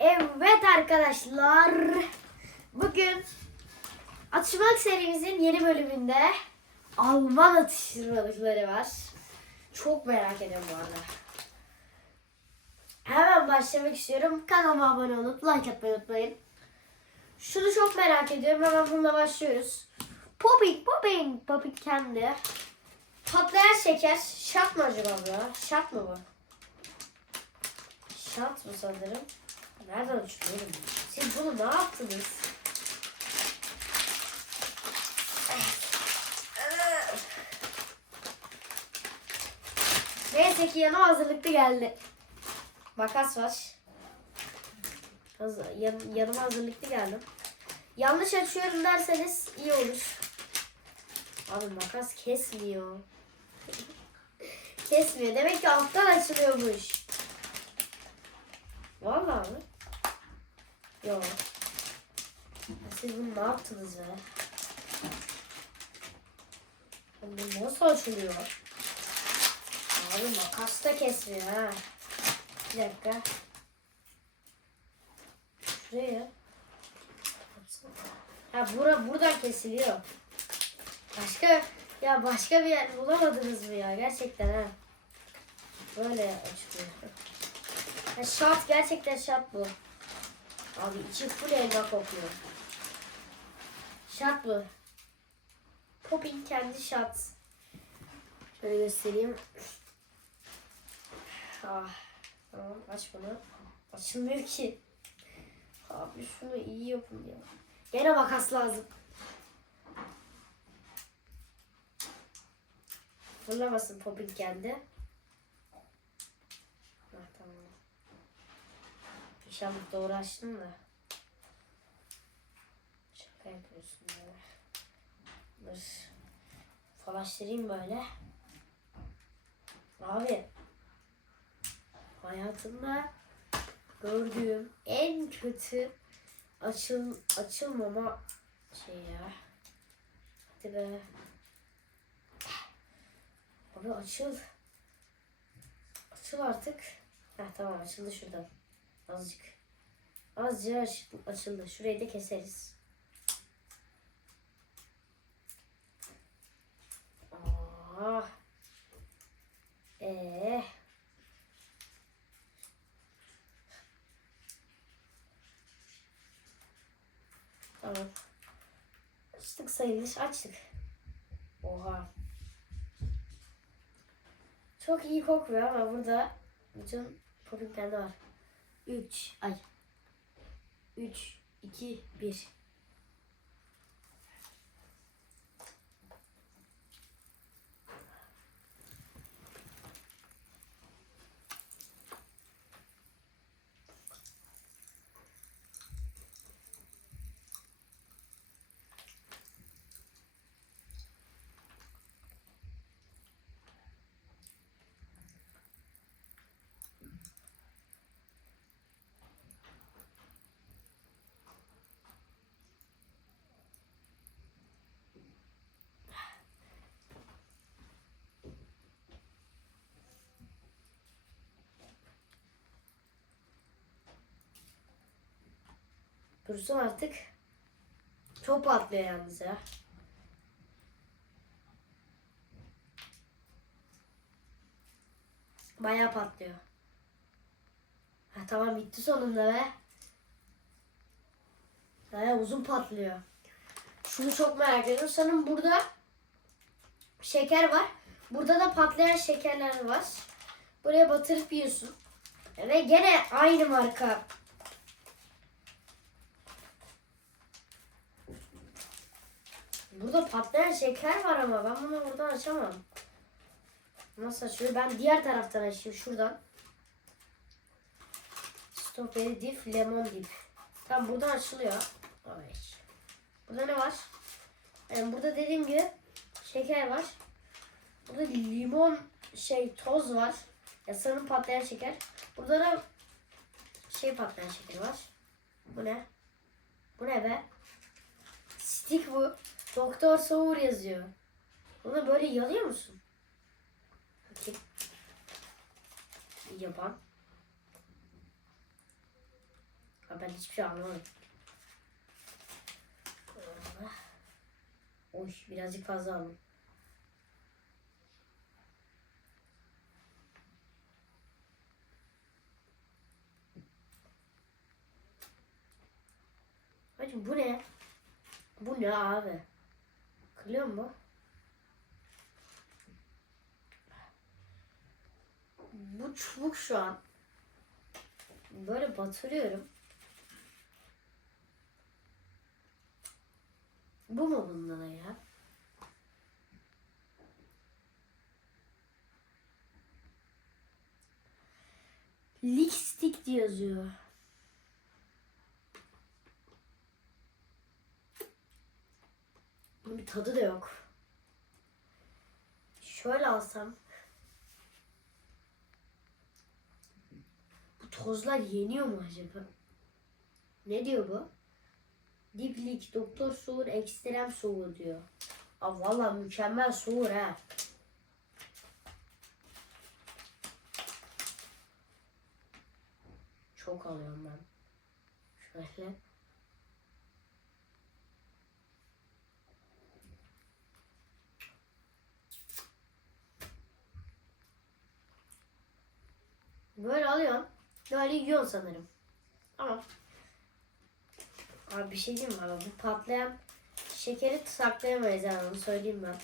Evet arkadaşlar. Bugün atışmalık serimizin yeni bölümünde Alman atıştırmalıkları var. Çok merak ediyorum bu arada. Hemen başlamak istiyorum. Kanalıma abone olup like atmayı unutmayın. Şunu çok merak ediyorum. Hemen bununla başlıyoruz. Popping, popping, popping kendi. Patlayan şeker. Şat mı acaba bu? Şat mı bu? Şat mı sanırım? Nereden uçuyorum? Siz bunu ne yaptınız? Neyse ki yanıma hazırlıklı geldi. Makas var. Hazır, yan, yanıma hazırlıklı geldim. Yanlış açıyorum derseniz iyi olur. Abi makas kesmiyor. Kesmiyor. Demek ki alttan açılıyormuş. Vallahi mi? Yok. Siz bunu ne yaptınız be? Bu nasıl açılıyor? Abi makas da kesmiyor ha. Bir dakika. Şuraya. Ha bura, buradan kesiliyor. Başka ya başka bir yer bulamadınız mı ya gerçekten ha? Böyle açılıyor. Ya şat gerçekten şat bu. Abi içi full elma kokuyor. Şat bu. Popping kendi şat. Şöyle göstereyim. Ah, tamam aç bunu. Açılmıyor ki. Abi şunu iyi yapın ya. Gene makas lazım. Fırlamasın Popping kendi. Ah, tamam. Doğru açtım da. Şaka yapıyorsun böyle. Dur. Falaştırayım böyle. Abi. Hayatımda gördüğüm en kötü açıl açılmama şey ya. Hadi be. Abi açıl. Açıl artık. Heh tamam açıldı şuradan. Azıcık. Azıcık aç- açıldı. Şurayı da keseriz. Ah. Ee. Tamam. Açtık sayılır. Açtık. Oha. Çok iyi kokmuyor ama burada bütün popinglerde var. 3 ay. 3 2 1 Dursun artık. Çok patlıyor yalnız ya. Bayağı patlıyor. Ha, tamam bitti sonunda be. Bayağı uzun patlıyor. Şunu çok merak ediyorum. Sanırım burada şeker var. Burada da patlayan şekerler var. Buraya batırıp yiyorsun. Ve gene aynı marka Burada patlayan şeker var ama ben bunu buradan açamam. Nasıl açıyor? Ben diğer taraftan açayım şuradan. Strawberry dip, lemon dip. Tamam buradan açılıyor. Evet. Burada ne var? Yani burada dediğim gibi şeker var. Burada limon şey toz var. Ya sanırım patlayan şeker. Burada da şey patlayan şeker var. Bu ne? Bu ne be? Stick bu. Doktor Soğur yazıyor. Bunu böyle yalıyor musun? Bakayım. Yapan. Ha, ben hiçbir şey anlamadım. Oy birazcık fazla aldım. Bu ne? Bu ne abi? Kırılıyor mu bu? Bu çubuk şu an. Böyle batırıyorum. Bu mu bundan ya? Lick stick diye yazıyor. Bunun bir tadı da yok. Şöyle alsam. Bu tozlar yeniyor mu acaba? Ne diyor bu? Diplik, doktor soğur, ekstrem soğur diyor. Aa, valla mükemmel soğur ha. Çok alıyorum ben. Şöyle. Böyle alıyorum. Böyle yiyorsun sanırım. Ama Abi bir şey diyeyim mi abi? Bu patlayan şekeri saklayamayız yani onu söyleyeyim ben.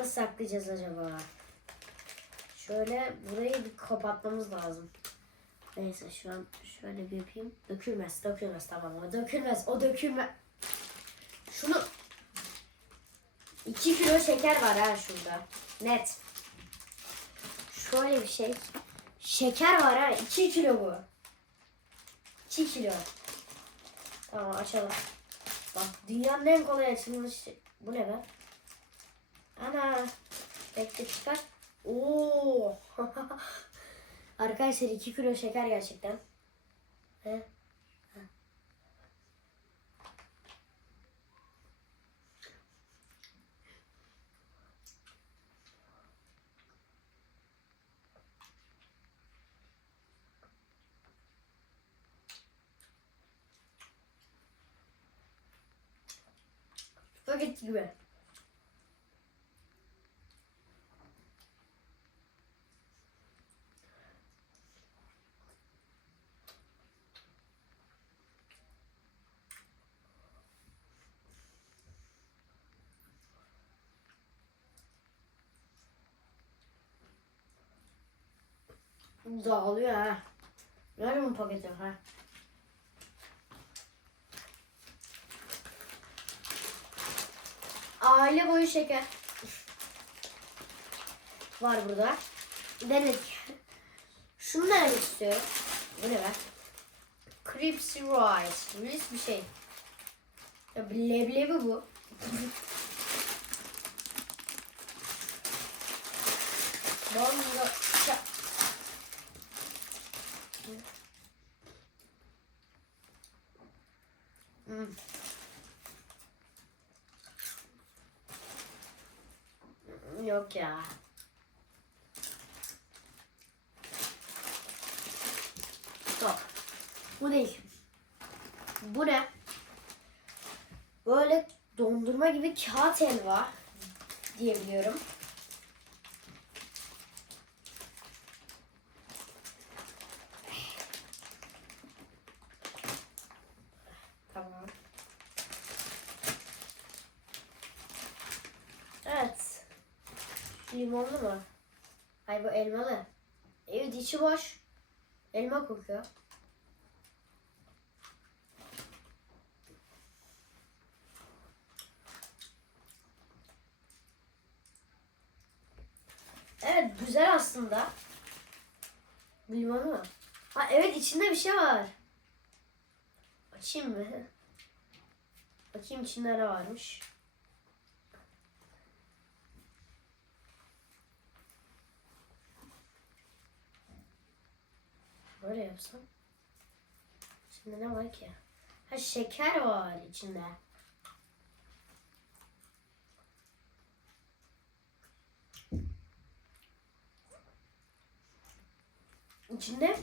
Nasıl saklayacağız acaba? Şöyle burayı bir kapatmamız lazım. Neyse şu an şöyle bir yapayım. Dökülmez, dökülmez tamam o dökülmez, o dökülme. Şunu 2 kilo şeker var ha şurada. Net. Şöyle bir şey. Şeker var ha 2 kilo bu. 2 kilo. Tamam açalım. Bak dünyanın en kolay açılmış Bu ne be? Ana. Bekle çıkar. Oo. Arkadaşlar 2 kilo şeker gerçekten. He? Spagetti gibi. Dağılıyor ha. Nerede bu paketi ha? Aile boyu şeker. Var burada. Denedik. Şunu denemek istiyorum. Bu ne be? Crispy rice. Rice bir şey. Ya bir leblebi bu. Ça- Hmm. Yok ya. Stop. Bu değil. Bu ne? Böyle dondurma gibi kağıt helva diyebiliyorum. Tamam. Evet. Limonlu mu? Ay bu elmalı. Evet içi boş. Elma kokuyor. Evet güzel aslında. Limonlu mu? Ha evet içinde bir şey var. Açayım mı? Bakayım içinde ne varmış. Böyle yapsam. Şimdi ne var ki? Ha şeker var içinde. İçinde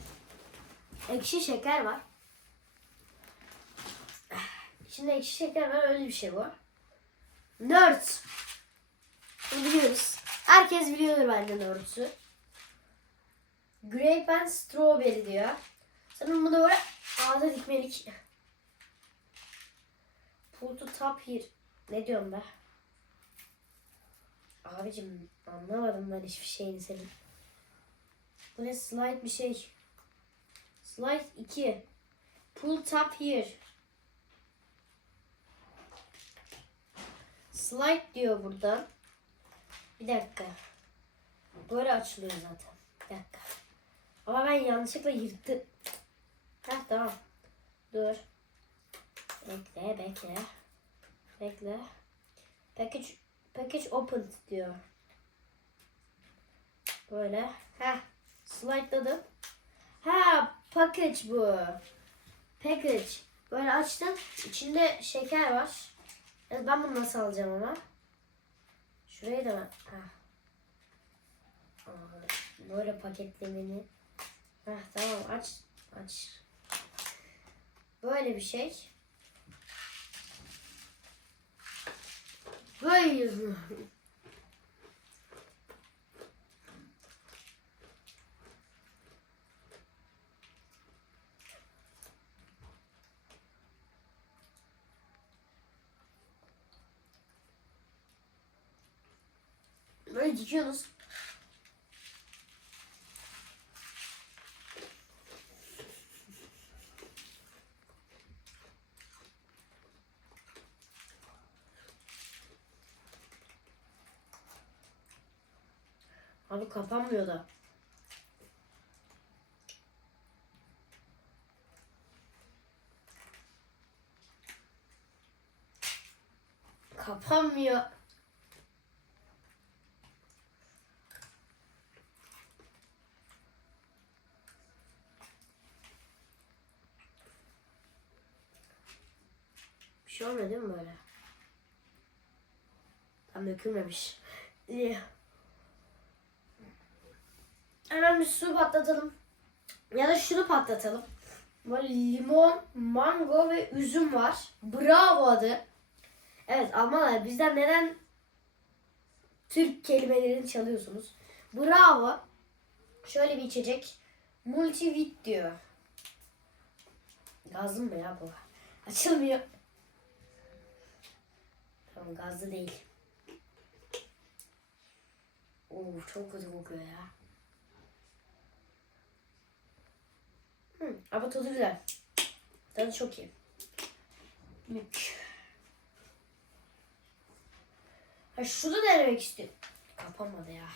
ekşi şeker var. İçinde ekşi şeker var öyle bir şey bu. Nerds. Biliyoruz. Herkes biliyordur bence Nerds'ü. Grape and Strawberry diyor. Sanırım bu da böyle ağza dikmelik. Pull to top here. Ne diyorum be? Abicim anlamadım ben hiçbir şeyini senin. Bu ne slide bir şey. Slide 2. Pull top here. Slide diyor burada. Bir dakika. Böyle açılıyor zaten. Bir dakika. Ama ben yanlışlıkla yırttım. Heh tamam. Dur. Bekle bekle. Bekle. Package, package open diyor. Böyle. Heh. Slide'ladım. Ha package bu. Package. Böyle açtım. İçinde şeker var. Ben bunu nasıl alacağım ama? Şurayı da ben... Böyle paketlemeni. Heh, tamam aç. Aç. Böyle bir şey. Böyle. Böyle dikiyorsunuz. Abi kapanmıyor da. Kapanmıyor. Bir şey olmuyor değil mi böyle? Tam dökülmemiş. İyi. Hemen bir su patlatalım. Ya da şunu patlatalım. Böyle limon, mango ve üzüm var. Bravo adı. Evet Almanlar bizden neden Türk kelimelerini çalıyorsunuz? Bravo. Şöyle bir içecek. Multivit diyor. Gazlı mı ya bu? Açılmıyor. Tamam gazlı değil. Oo çok kötü kokuyor ya. Hı, ama tadı güzel. Tadı çok iyi. Mük. Ha şunu denemek istiyorum. Kapanmadı ya.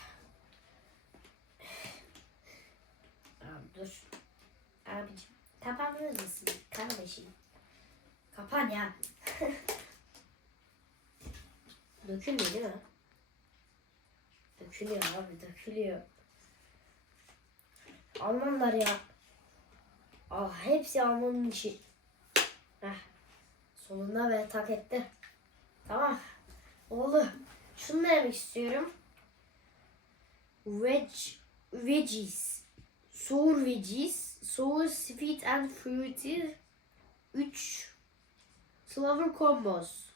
Abi dur. Abicim kapanmaz mısın kardeşim? Kapan ya. Dökülmüyor değil mi? Dökülüyor abi dökülüyor. Almanlar ya. Ah hepsi Almanın işi. Heh. Sonunda ve tak etti. Tamam. Oldu. Şunu denemek istiyorum. Veg, veggies. Sour veggies. Sour sweet and fruity. 3 flavor combos.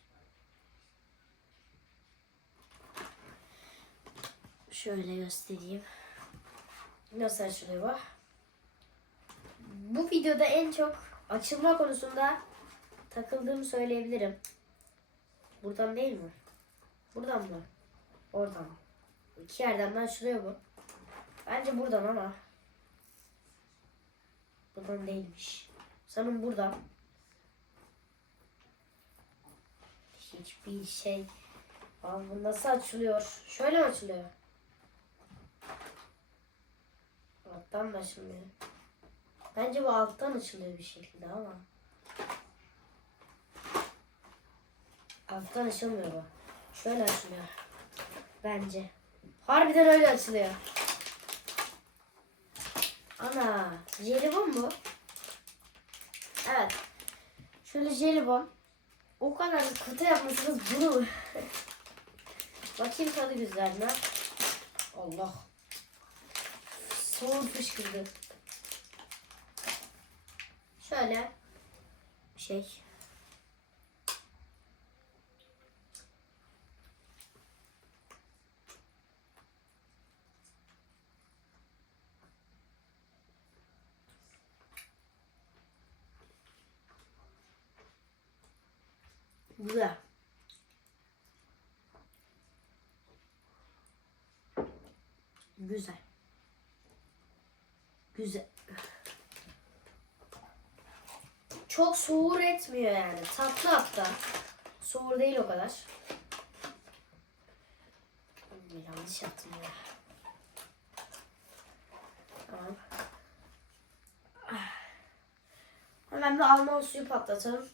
Şöyle göstereyim. Nasıl açılıyor bu? Bu videoda en çok açılma konusunda takıldığımı söyleyebilirim. Buradan değil mi? Buradan mı? Oradan. İki yerden de açılıyor bu. Bence buradan ama. Buradan değilmiş. Sanırım buradan. Hiçbir şey. Abi bu nasıl açılıyor? Şöyle mi açılıyor? Alttan da açılmıyor. Bence bu alttan açılıyor bir şekilde ama. Alttan açılmıyor bu. Şöyle açılıyor. Bence. Harbiden öyle açılıyor. Ana. Jelibon mu? Evet. Şöyle jelibon. O kadar kutu yapmışsınız bunu? Bakayım tadı güzel mi? Allah. Soğuk fışkırdı. Şöyle şey. Güzel. Güzel. Güzel. Çok soğur etmiyor yani. Tatlı hatta. Soğur değil o kadar. Yanlış yaptım ya. Tamam. Hemen bir Alman suyu patlatalım.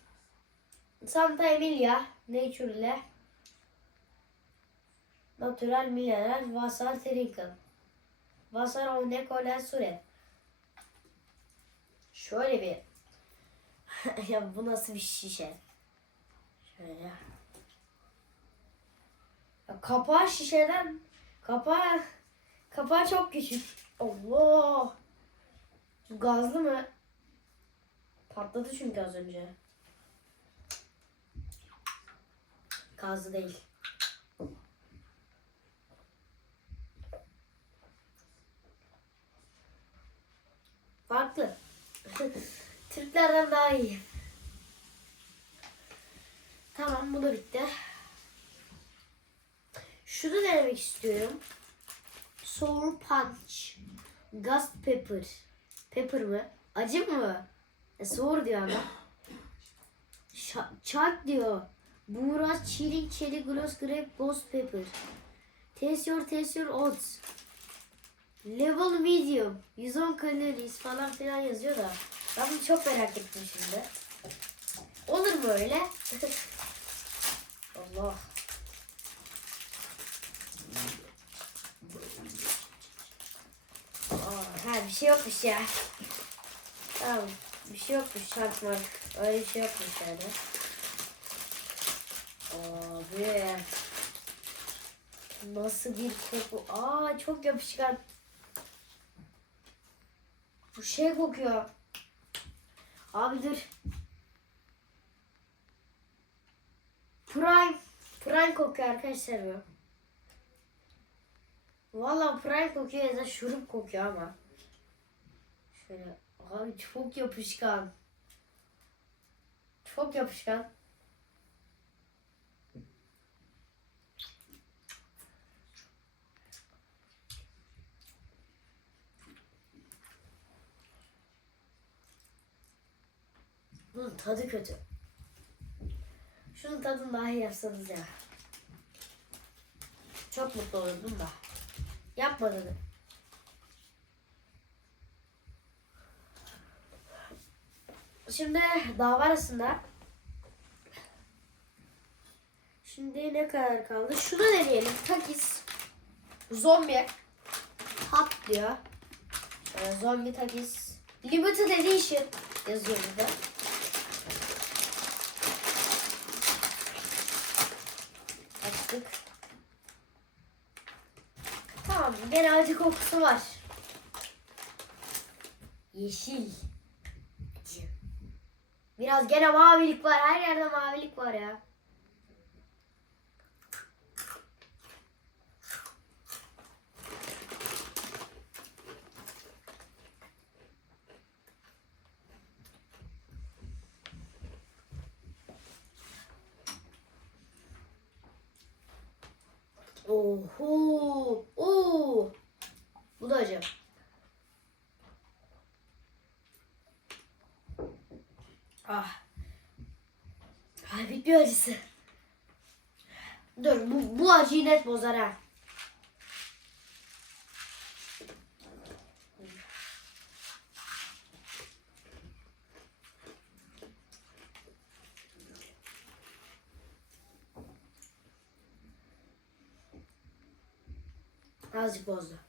Santa Emilia Nature ile Natural Mineral Wasser Trinken. Wasser ohne Kohlensäure. Şöyle bir ya bu nasıl bir şişe? Şöyle. Ya kapağı şişeden kapağı kapağı çok küçük. Allah. Gazlı mı? Patladı çünkü az önce. Gazlı değil. Farklı. Türklerden daha iyi. Tamam bu da bitti. Şunu denemek istiyorum. Sour punch. Ghost pepper. Pepper mı? Acı mı? E, sour diyor ama. Çark diyor. Buğra, chilling, chili, gloss, grape, ghost pepper. Taste your, taste your odds. Level medium. 110 calories falan filan yazıyor da. Ben bunu çok merak ettim şimdi. Olur mu öyle? Allah. Aa, ha bir şey yokmuş ya. Tamam. Bir şey yokmuş çarpmak. Öyle bir şey yokmuş yani. Abi. Nasıl bir koku. Aa çok yapışkan. Bu şey kokuyor. Abi dur. Prime. Prime kokuyor arkadaşlar bu. Valla prime kokuyor ya da şurup kokuyor ama. Şöyle. Abi çok yapışkan. Çok yapışkan. Bunun tadı kötü. Şunun tadını daha iyi yapsanız ya. Çok mutlu olurdum da. Yapmadın. Şimdi dava arasında Şimdi ne kadar kaldı? Şunu deneyelim. Takis Zombi Hot diyor. Ee, zombi Takis Limited Edition yazıyor burada. Açtık. Tamam acı kokusu var. Yeşil. Biraz gene mavilik var. Her yerde mavilik var ya. Oho. Oo. Bu da acı. Ah. Ay bitmiyor acısı. Dur bu, bu acıyı net bozar ha. Azıcık bozdu.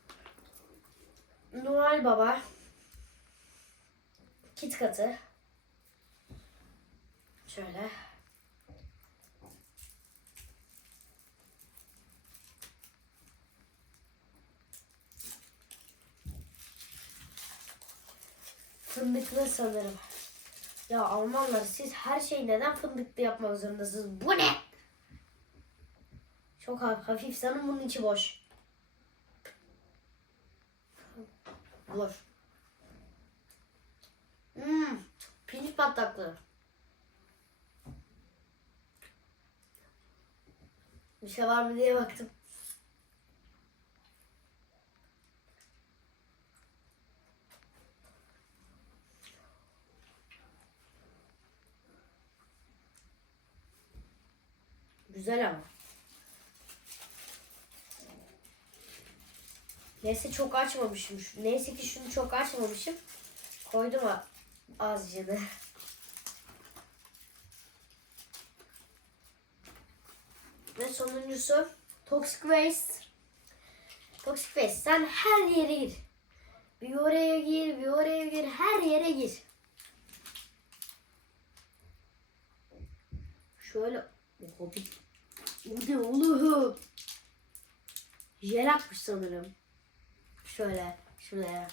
Noel Baba. Kit katı. Şöyle. Fındıklı sanırım. Ya Almanlar siz her şeyi neden fındıklı yapmak zorundasınız? Bu ne? Çok hafif, sanırım bunun içi boş. Olur. Hmm, pirinç patlaklı. Bir şey var mı diye baktım. Güzel ama. Neyse çok açmamışım. Neyse ki şunu çok açmamışım. Koydum a- azıcını. Ve sonuncusu Toxic Waste. Toxic Waste sen her yere gir. Bir oraya gir, bir oraya gir, her yere gir. Şöyle bir- Bu ne oğlum? Jel atmış sanırım. Şöyle şuraya.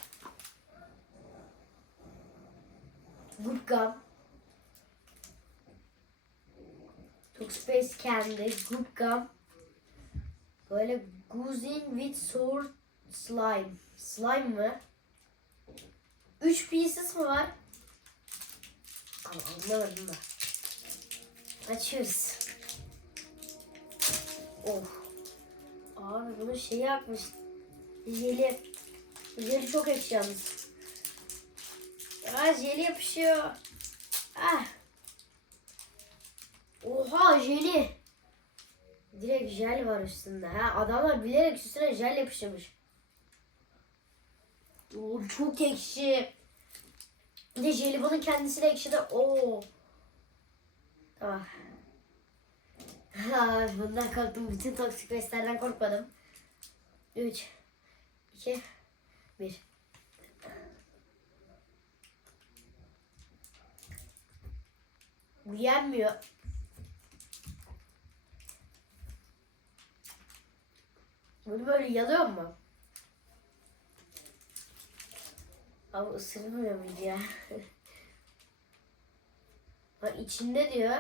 Space Candy, Good Gum. Böyle Goozing with Sour Slime. Slime mı? 3 pieces mi var? Ama anlamadım da. Açıyoruz. Oh. Abi bunun şeyi yapmış. Jeli. Jeli çok ekşi yalnız. Aa jeli yapışıyor. Ah. Oha jeli. Direkt jel var üstünde. Ha adamlar bilerek üstüne jel yapıştırmış. Oo, çok ekşi. Bir de jelibonun kendisi de ekşi de. Oo. Ah. Ha, bundan korktum. Bütün toksik beslerden korkmadım. 3 2 1 Bu yenmiyor. Bunu böyle yalıyor mu? Ama ısırmıyor muydu ya? ha içinde diyor.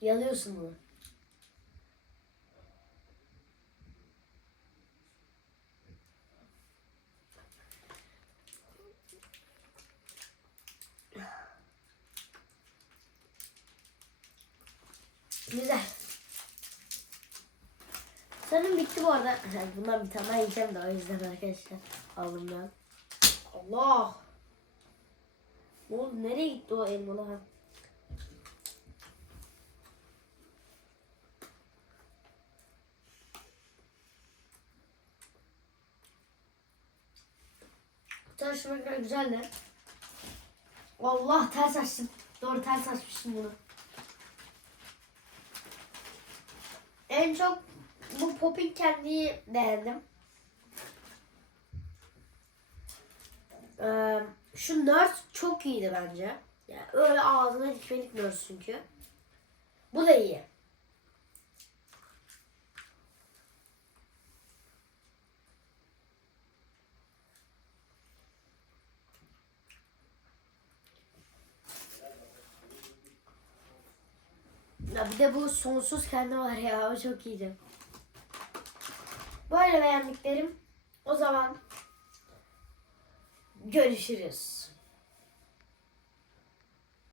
Yalıyorsun bunu. Güzel. Sanırım bitti bu arada. Bundan bir tane daha yiyeceğim de o yüzden arkadaşlar aldım ben. Allah! Ne oldu? Nereye gitti o elmalı ha? Çalışmaklar güzel de. Allah ters açtım. Doğru ters açmışım bunu. En çok bu Popping Candy'yi beğendim. Ee, şu Nerd çok iyiydi bence. Yani öyle ağzına dikmelik Nerd çünkü. Bu da iyi. Ya bir de bu sonsuz kendi var ya o çok iyiydi. Böyle beğendiklerim. O zaman görüşürüz.